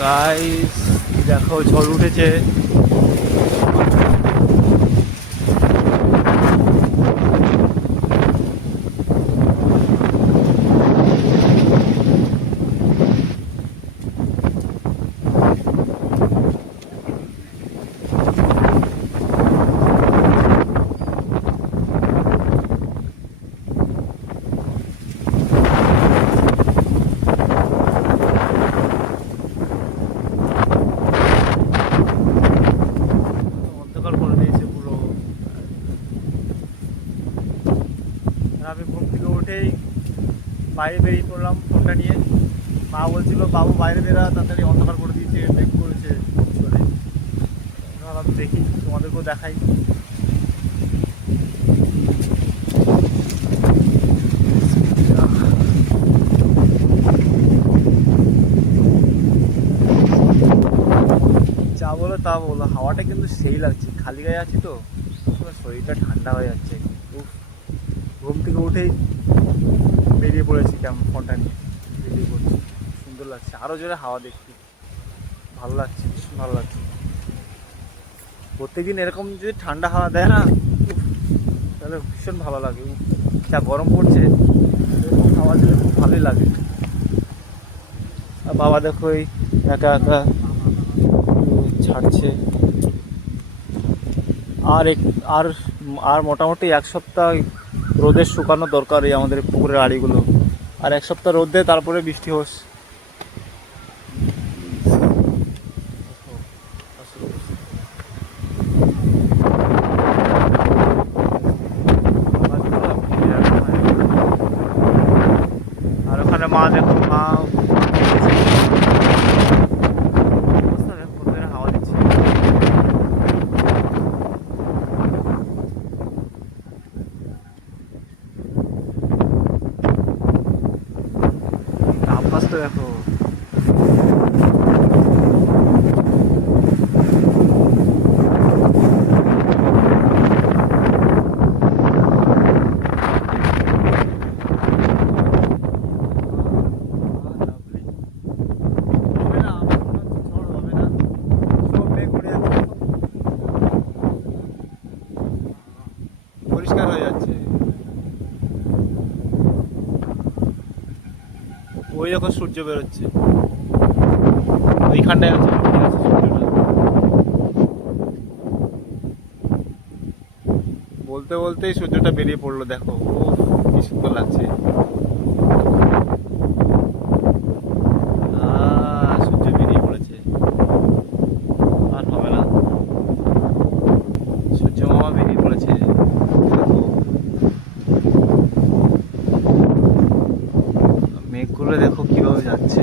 Guys দেখো ঝড় উঠেছে। অন্ধকার করে দিয়েছে পুরো। আর আমি ঘুম থেকে উঠেই বাইরে বেরিয়ে পড়লাম ফোনটা নিয়ে। মা বলছিল বাবু বাইরে বেরা, তাড়াতাড়ি অন্ধকার করে দিয়েছে, মেঘ করেছে করে। ভাবলাম দেখি তোমাদেরকেও দেখাই। যা বলো তা বলো, হাওয়াটা কিন্তু সেই লাগছে, খালি গায়ে আছি তো পুরো শরীরটা ঠান্ডা হয়ে যাচ্ছে। উফ, ঘুম থেকে উঠেই বেরিয়ে পড়েছি কেমন ফোনটা নিয়ে বেরিয়ে পড়ছি। সুন্দর লাগছে, আরও জোরে হাওয়া দেখতে ভালো লাগছে, ভীষণ ভালো লাগছে। প্রত্যেকদিন এরকম যদি ঠান্ডা হাওয়া দেয় না, উফ, তাহলে ভীষণ ভালো লাগে। উফ, যা গরম পড়ছে, এরকম হাওয়া দিলে খুব ভালোই লাগে। আর বাবা দেখো এই একা একা ছাড়ছে। আর আর আর মোটামুটি এক সপ্তাহ রোদের শুকানো দরকার এই আমাদের পুকুরের আড়িগুলো। আর এক সপ্তাহ রোদ দেয়, তারপরে বৃষ্টি হোস। আর ওখানে মা দেখো, মা অবস্থা দেখো কত জোরে হাওয়া দিচ্ছে। তাপমাত্রা দেখো। হবে না, আমার মনে হচ্ছে ঝড় হবে না, সব মেঘ উড়ে যাচ্ছে, পরিষ্কার হয়ে যাচ্ছে। ওই যখন সূর্য বেরোচ্ছে ওইখানটায় আছে, লুকিয়ে আছে সূর্যটা। বলতে বলতেই সূর্যটা বেরিয়ে পড়লো, দেখো ও কি সুন্দর লাগছে। সূর্য বেরিয়ে পড়েছে, আর হবে না, সূর্য মামা বেরিয়ে পড়েছে। দেখো মেঘগুলো দেখো কিভাবে যাচ্ছে।